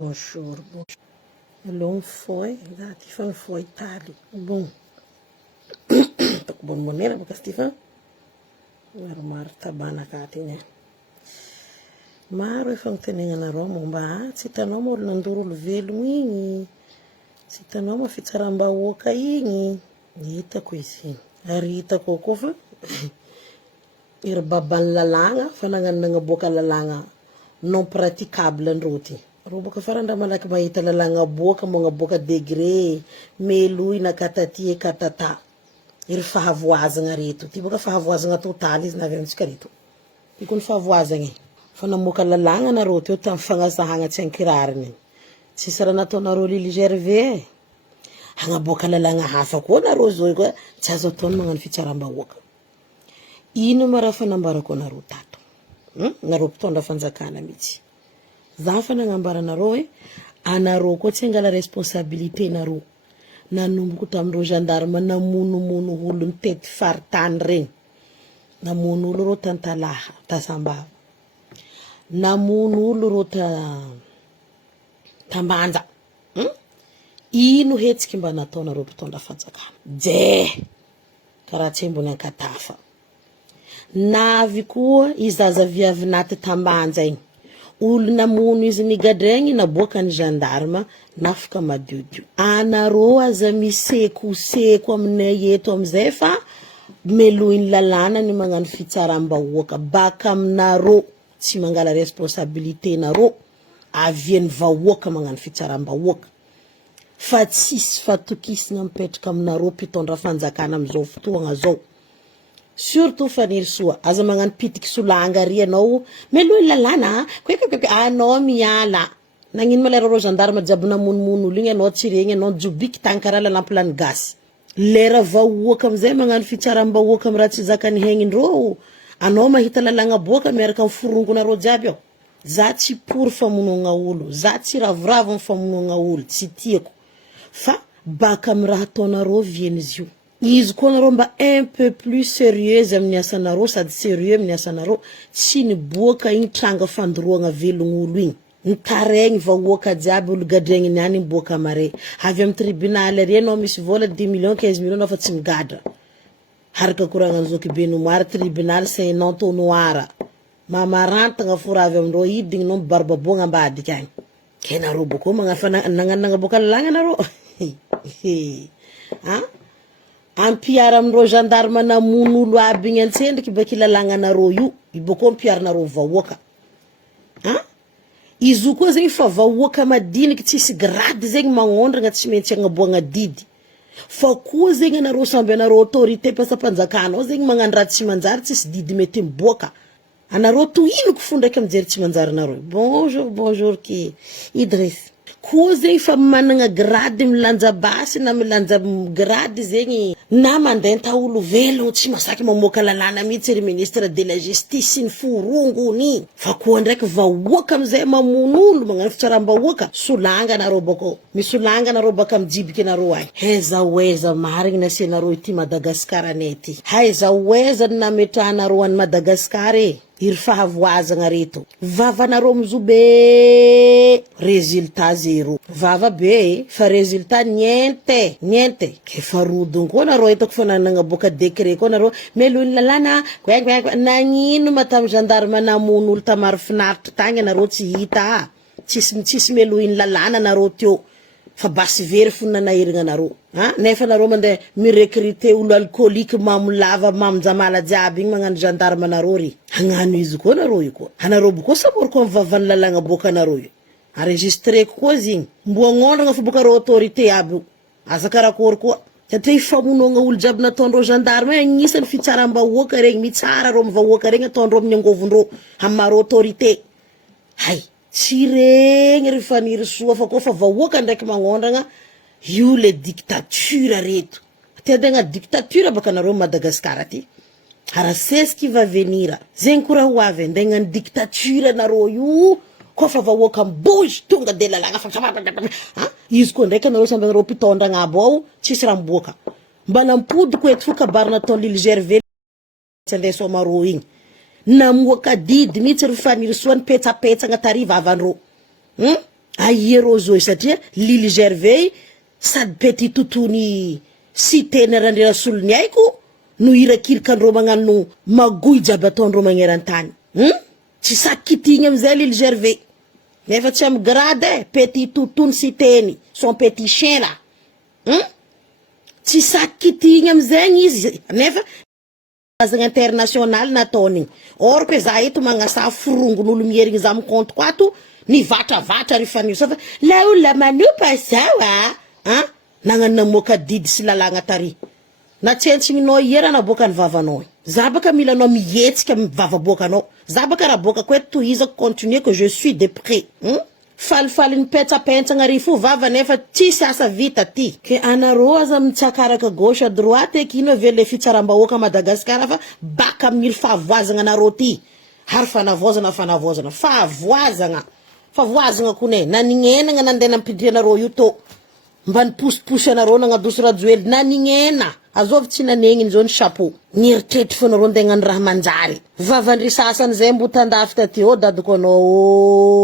Bonjour, bonjour. Long foi, dati fan foi tali. Bom, tô com boa maneira, porque Stefan, mar tabana katinya. Maro efa mitenegna anareo momba tsy hitanao moa olo nandoro olo velogno igny, tsy hitanao moa fitsaram-bahoaka igny. Hitako izy. Ary hitako koa fa ery baban'ny lalagna fa nagnaboaka lalagna non praticable andreo ty. Rô boka farandra malaky mahita lalagna boaka magnaboaka degré meloy na kataty e katata. Ery fahavoazagna reto. Ty boka fahavoazagna total izy na avy amintsika reto. Ty koa ny fahavoazagna fa namoaka lalagna nareo teo tamin'ny fagnasahagna tsy ankirariny. Tsisy raha nataonareo Lily Gervais. Hagnaboaka lalagna hafa koa nareo zao koa tsy azo ataony magnano fitsaram-bahoaka. Ino ma raha fanambarako anareo tato? Nareo mpitondra fanjakana mihitsy. Za fa nagnambara nareo hoe anareo koa tsy angala responsabilité nareo. Nanomboko tamin'ireo gendarme namonomono olo mitety faritany regny. Namono olo rô tantalaha, tasambava. Namono olo rô tambanja. Ino hetsiky mba nataonareo mpitondra fanjakana? Karaha tsy ambony ankatafa. Navy koa izaza viavinaty tambanja igny. Olo namono izy nigadregny naboaka ny gendarme nafika madiodio. Anareo aza miseko aminay eto amizay fa meloiny lalana ny magnano fitsaram-bahoaka. Baka aminareo tsy mangala responsabilité nareo avian'ny vahoaka magnano fitsaram-bahoaka. Fa tsisy fatokisana mipetraka aminareo mpitondra fanjakana amizao fotoagna zao. Surtout faniry soa aza magnano pitiky solanga ry anao meloiny lalana anao miala nagnino ma lera rô gendarme jiaby namonomono olo igny anao tsy regny anao jobiky tany karaha lalampilany gasy. Lera vahoaka amizay magnano fitsaram-bahoaka amy raha tsy zakany hegnindreo anao mahita lalagna boaka miaraka amin'ny forongonareo jiaby ao. Za tsy pour famonoagna olo, za tsy ravoravo amin'ny famonoagna olo, tsy tiako. Fa baka amy raha ataonareo vien'izy io. Izy koa nareo mba un peu plus sérieuse amin'ny asanareo sady sérieux amin'ny asanareo tsy niboaka igny tranga fandoroagna velon'olo igny. Nitaregny vahoaka jiaby olo gadregny niany miboaka mare. Avy amin'ny tribunal ary anao misy vola 10 millions 15 millions fa tsy migadra. Haraka koragnan'izao kibe nomoara tribunal c'est un entonnoir. Mamarantagna fora avy amindreo idigny no mibarbaboagna ambadika agny. Kenareo boko nagnaboaka lalagna nareo. Ampiara amindreo gendarme namono olo aby igny antsendriky baka lalagna nareo io. Iboko ampiara nareo vahoaka. Izy koa zegny fa vahoaka madiniky tsisy grade zegny magnondragna tsy maintsy agnaboagna didy. Fa koa zegny anareo samby anareo autorité pasapanjakanao zegny magnano raha tsy manjary tsisy didy mety miboaka. Anareo tohinoko fo ndraiky mijery tsy manjary nareo. Bonjour ki Idriss. Koa zegny fa managna grade milanja basy na milanja grade zegny na mandenta olo velogno tsy masaky mamoaka lalana mihitsy ry ministre de la justice ny forongony. Fa koa ndraiky vahoaka amizay mamono olo magnano fitsaram-bahoaka solanga nareo bako. Misolanga nareo baka mijibika nareo agny. Heza oeza marigny nasianareo ity Madagascar anay ty. Haiza oeza nametrahanareo any Madagascar e. Iry fahavoazagna reto. Vavanareo mizobe résultat zéro. Vava be fa résultat niente. Kefa rodony koa nareo itako fa nagnaboaka décret koa nareo meloiny lalana nagnino matamy gendarme namono olo tamary finaritra tagny nareo tsy hita. Tsisy meloiny lalana nareo teo. Fa basy very fo nanahiragna nareo. Nefa nareo mandeha mirecruter olo alcoolique mamolava mamjamala jiaby igny magnano gendarme nareo ry. Hagnano izy koa nareo io koa. Anareo boka sabor koa mivavany lalagna boka nareo io. Enregistreko koa zigny. Mbo agnondragna fa boka reo autorité aby io. Asa karakory koa. Satria ifamonoagna olo jiaby nataondreo gendarme agnisan'ny fitsaram-bahoaka regny mitsara reo mivahoaka regny ataondreo amin'ny angovondreo amaro autorité. Hay. Tsy regny ry faniry soa fa koa fa vahoaka ndraiky magnondragna io le dictature reto. Tiadagna dictature baka nareo Madagascar aty. Harasesiky va venira. Zegny koa raha ho avy andegnany dictature nareo io koa fa vahoaka mbozy tonga de lalagna fa izy koa ndraiky nareo samby nareo mpitondra agnabo ao tsisy raha miboaka. Mba nampodiko eto fo kabary nataony Lily Gervais tsy andeha somarô igny. Namoaka didy mihitsy ry faniry soa nipetsapetsagna tariva avandreo. Ahiero zo satria Lily Gervais sady petit tontony sy tena randrena solony aiko no irakirikandreo magnano magoy jiaby ataondreo magneran-tany. Tsy sakitigny amizay Lily Gervais. Nefa tsy amy grade petit tontony sy teny son petit chien là. Tsy sakitigny amizay izy nefa azagna international nataony. Or pe za eto magnasa forongon'olo mierigny za compte kwato ni vatra rifa ni safa la ola manupa sawa nagnano moka didy sy lalagna tary na tsentsigninao iera na boka ny vavanao za baka mila no mihetsika mivava bokanao za baka raha boka ko eto tohizako continuer que je suis de près falifaly ny petsapentsagna rifo vava nefa tsisy asa vita ty ke anaro aza mitsakaraka gauche à droite ekino ave le fitsaram-bahoaka Madagascar fa baka amin'ny favoazagna anaro ty har fanavozana favoazagna kone naningenagna nandena ampidrianaro io to mba niposiposy anaro nagnadoso rajoely naninena azovy tsy nanegny zao ny chapeau nieritreritry fanaro ndegna ny raha manjary vavandry sasany zay mbo tandafy taty o dadiko anao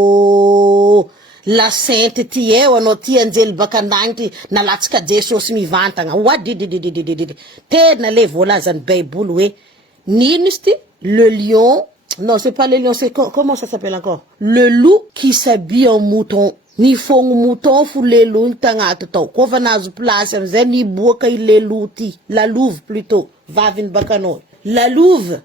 la sainte ty eo anao ty anjely baka andagnitry nalatsika Jesosy mivantagna wa dididididididi tena le volazany Bible hoe nino izy ty le lion. Non, c'est pas le lion, c'est comment ça s'appelle encore? Le loup qui s'habille en mouton. Ni fongo mouton fou le loup tangata tau. Kofa nazu place amzay ni boka ile louti. La louve plutôt. Vavin bakano. La louve.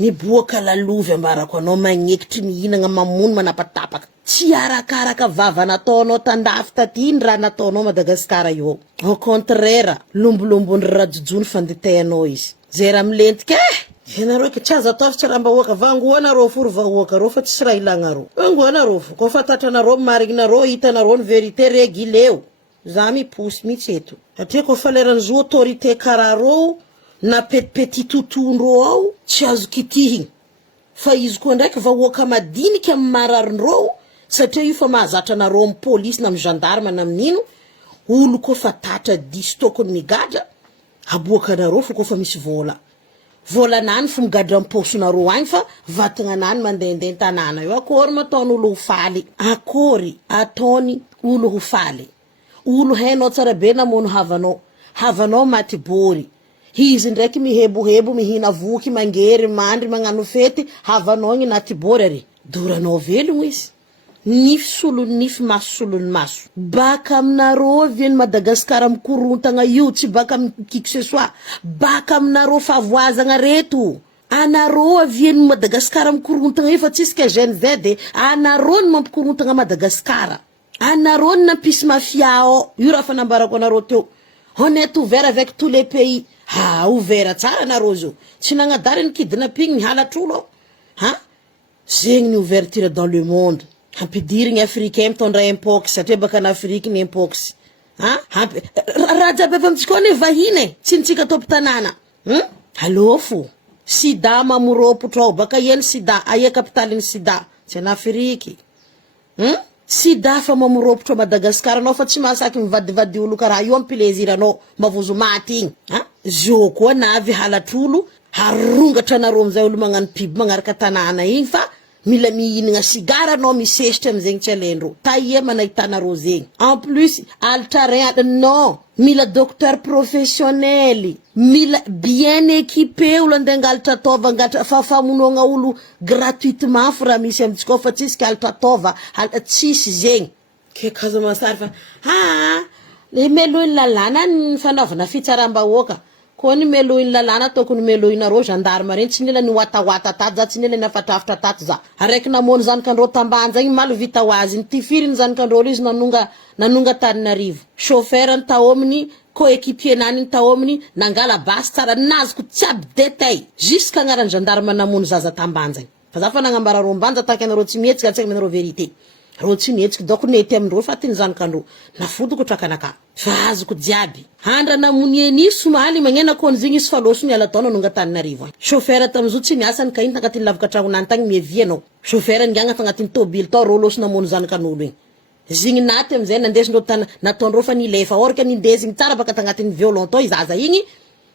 Ni boka la louve mbara kono magnekitry ni hina nga mamono manapatapaka. Tsy arakaraka vava nataonao tandafy taty raha nataonao Madagascar io. Au contraire, lombolombony rajojony fanditayanao izy. Zay raha milentike Henaro ke tsy azo atao fitsaram-bahoaka vangoanareo foro vahoaka fa tsy raha ilagnareo. Vangoanareo ko fa tatranareo marignareo hitanareo ny vérité régileo. Za miposy mitsy eto. Atria ko fa leran'zo autorité karareo na petit tontondreo ao tsy azo kitihigny. Fa izy ko ndraiky vahoaka madinika amin'ny mararindreo satria io fa mahazatra anareo amin'ny police na amin'ny gendarme na amin'ino olo ko fa tatra diso tokony migadra aboakanareo fa ko fa misy vola. Volanany fo migadra amposonareo agny fa vatagna mandehandeha tanàna io akory mataony olo ho faly akory ataony olo ho faly olo hainao tsara be namono havanao maty bory izy ndraiky mihebohebo mihina voky mangery mandry magnano fety havanao gny naty bory ary doranao velogno izy nify solony nify maso solony maso baka aminareo vieny Madagascar mikorontagna io tsy baka qui que ce soit baka aminareo favoazagna reto anareo vieny Madagascar mikorontagna io fa tsisy ka Gen Z anareo ny mampikorontagna Madagascar anareo ny nampisy mafia ao io raha fanambarako anareo teo on est ouvert avec tous les pays ouvert tsara anareo zao tsy nagnadary ny kidnapping ny halatrolo zegny ny ouverture dans le monde hampidirigny africain mitondra impox satria baka na Afrique ny impox raha jiaby avy amitsika ny vahiny tsy nitsika topo tanàna alofo sida mamoropotro ao baka eny sida aia capitaliny sida tsy ana Afrique sida fa mamoropotro Madagascar anao fa tsy mahasaky mivadivady olo karaha io ampileziranao mavozo maty igny zo koa navy halatrolo harongatra anareo amizay olo magnano biby magnaraka tanàna igny fa mila mihinagna sigara anao misesitry amizegny tsy alendro taia manahitanareo zegny en plus altrarin non mila docteur professionnel mila bien équipé olo andengalatra tova ngatra fa famonogna olo gratuitement fa raha misy amitsika fa tsisy kalatra tova tsisy zegny ke kazamasary fa le meloiny lalàna ny fanaovana fitsaram-bahoaka ko ny meloiny lalàna tokony meloinareo gendarme reny tsy nila ny watawata tato za tsy nila ny afatrafitra tato za araiky namono zanakandreo tambany zagny malo vita ho azy ny tifiry ny zanakandreo izy nanonga Taninarivo chauffeur ny taominy coéquipier nany ny taominy nangala basy tsara nazoko tsy aby détail jusqu'à agnarany gendarme namono zaza tambany zagny fa za fa nagnambara reo mbanja taky anareo tsy mihetsika atsika menareo vérité reo tsy mihetsika doko nety amindreo fa tiny zanakandreo nafodiko trakanaka fa azoko jiaby handra namony eny somaly magnena kony zegny izy fa loso ny ala taona nonga Taninarivo chauffeur tamizao tsy miasany ka iny tagnatin'ny lavaka tragnonany tagny mievianao chauffeur ngana tagnatin'ny tobily tao reo loso namono zanakan'olo igny zigny naty amizay nandesindreo tana nataondreo fa nilefa orka nindezigny tsara baka tagnatin'ny violon tao izaza igny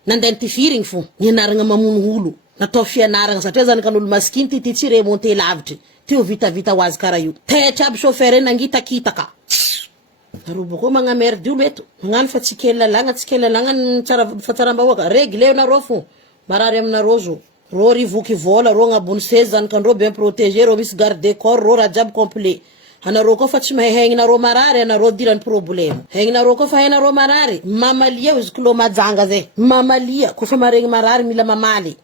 nandeha nitifirigny fo nianaragna mamono olo natao fianaragna satria zanakan'olo maskiny ty tsy remonté lavitry ty ho vitavita ho azy karaha io taitra aby chauffeur eny nangitakitaka Narubo ko mga merdi olo eto magnano fa tsy kely lalagna tsara fatsaram-bahoaka réglé nareo fo marary aminareo zo ro rivoky vola ro agnabony seza zanakandreo bien protégé ro misy garde corps ro raha jiaby complet anareo ko fa tsy mahay hegninareo marary anareo dirany problème hegninareo ko fa hainareo marary mamalia izy kilo majanga zay mamalia ko fa maregny marary mila mamaly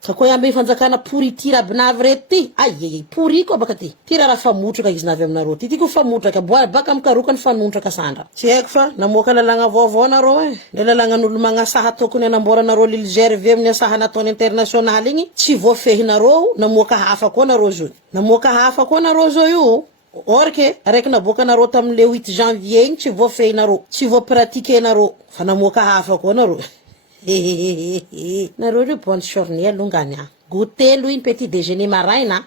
ka ko yambe fanjakana pourriture abinavy rety ay pourri ko baka ty raha famotraka izy navy aminareo ty ko famotraka boa baka amkarokany fanontraka sandra tsy haiko fa namoaka lalagna vaovao nareo le lalagnan'olo magnasaha tokony anamboranareo lilgère ve amin'ny asaha nataony international igny tsy voafehinareo namoaka hafa ko nareo zo namoaka hafa ko nareo zo io orke araiky naboaka nareo tamile 8 janvier igny tsy voafehinareo tsy voapratike nareo fa namoaka hafa ko nareo nareo bonne journée alongany goûter lui une petit déjeuner maraina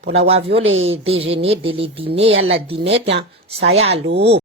pour la wavio le déjeuner de le dîner à la dinette ça y allo